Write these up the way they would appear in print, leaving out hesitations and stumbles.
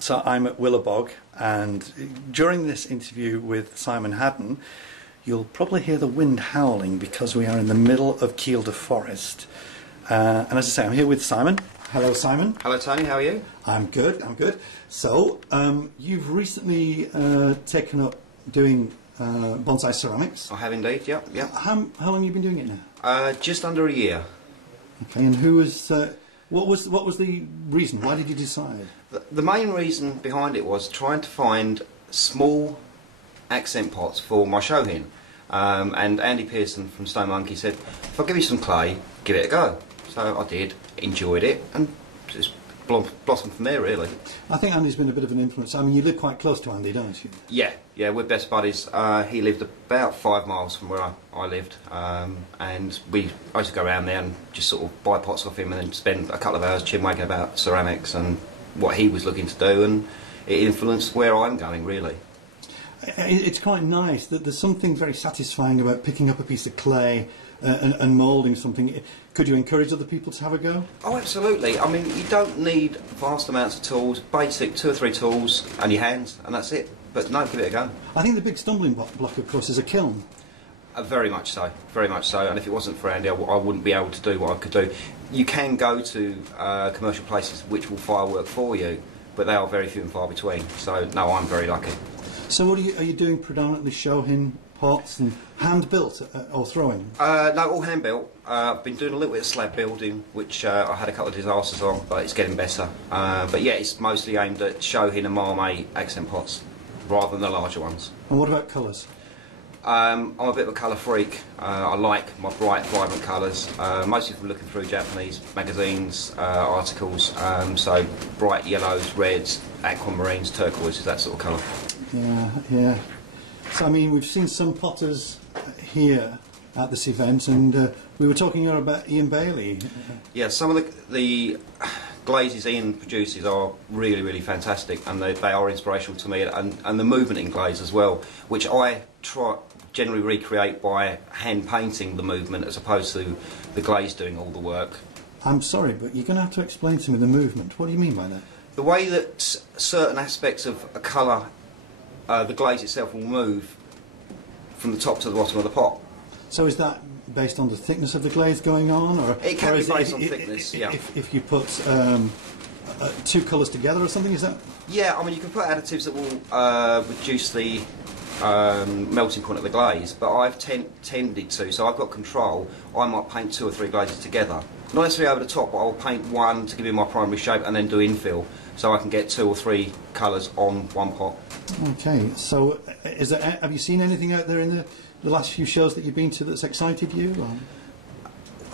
So I'm at Willowbog, and during this interview with Simon Haddon, you'll probably hear the wind howling because we are in the middle of Kielder Forest. And as I say, I'm here with Simon. Hello, Simon. Hello, Tony. How are you? I'm good. I'm good. So you've recently taken up doing bonsai ceramics. I have indeed. Yep. Yep. How long have you been doing it now? Just under a year. Okay. And who was? What was the reason? Why did you decide? The main reason behind it was trying to find small accent pots for my show hen. And Andy Pearson from Stone Monkey said, if I give you some clay, give it a go. So I did, enjoyed it, and just blossomed from there, really. I think Andy's been a bit of an influence. I mean, you live quite close to Andy, don't you? Yeah, we're best buddies. He lived about 5 miles from where I lived, and I used to go around there and just sort of buy pots off him and then spend a couple of hours chinwagging about ceramics and what he was looking to do, and it influenced where I'm going, really. It's quite nice that there's something very satisfying about picking up a piece of clay and moulding something. Could you encourage other people to have a go? Oh, absolutely. I mean, you don't need vast amounts of tools, basic 2 or 3 tools and your hands, and that's it. But no, give it a go. I think the big stumbling block, of course, is a kiln. Very much so, very much so. And if it wasn't for Andy, I wouldn't be able to do what I could do. You can go to commercial places which will firework for you, but they are very few and far between. So, no, I'm very lucky. So what are you doing predominantly show-hen pots and hand-built or throwing? No, all hand-built. I've been doing a little bit of slab building, which I had a couple of disasters on, but it's getting better. But yeah, it's mostly aimed at show-hen and marmite accent pots, rather than the larger ones. And what about colours? I'm a bit of a colour freak. I like my bright, vibrant colours, mostly from looking through Japanese magazines, articles, so bright yellows, reds, aquamarines, turquoises, that sort of colour. Yeah. So, I mean, we've seen some potters here at this event, and we were talking here about Ian Bailey. Yeah, some of the glazes Ian produces are really, really fantastic, and they are inspirational to me, and the movement in glaze as well, which I generally recreate by hand painting the movement as opposed to the glaze doing all the work. I'm sorry, but you're going to have to explain to me the movement. What do you mean by that? The way that certain aspects of a colour, the glaze itself will move from the top to the bottom of the pot. So is that based on the thickness of the glaze going on, or it can be based on thickness? Yeah. If you put 2 colours together or something, is that? Yeah, I mean you can put additives that will reduce the melting point of the glaze, but I've tended to, so I've got control. I might paint 2 or 3 glazes together, not necessarily over the top, but I'll paint one to give it my primary shape and then do infill, so I can get 2 or 3 colours on one pot. Okay, so have you seen anything out there in the last few shows that you've been to that's excited you? Or?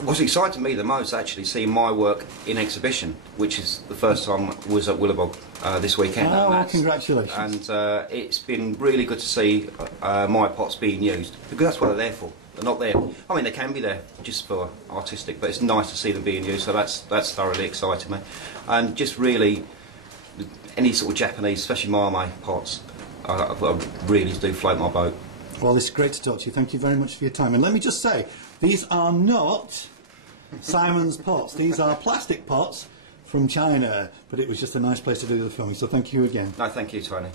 What's excited me the most, actually, seeing my work in exhibition, which is the first time I was at Willowbog this weekend. Oh, well, congratulations. And it's been really good to see my pots being used, because that's what they're there for. They're not there, I mean, they can be there just for artistic, but it's nice to see them being used, so that's thoroughly excited me. And just really, any sort of Japanese, especially marmite pots, I really do float my boat. Well, it's great to talk to you. Thank you very much for your time. And let me just say, these are not Simon's pots. These are plastic pots from China. But it was just a nice place to do the filming, so thank you again. No, thank you, Tony.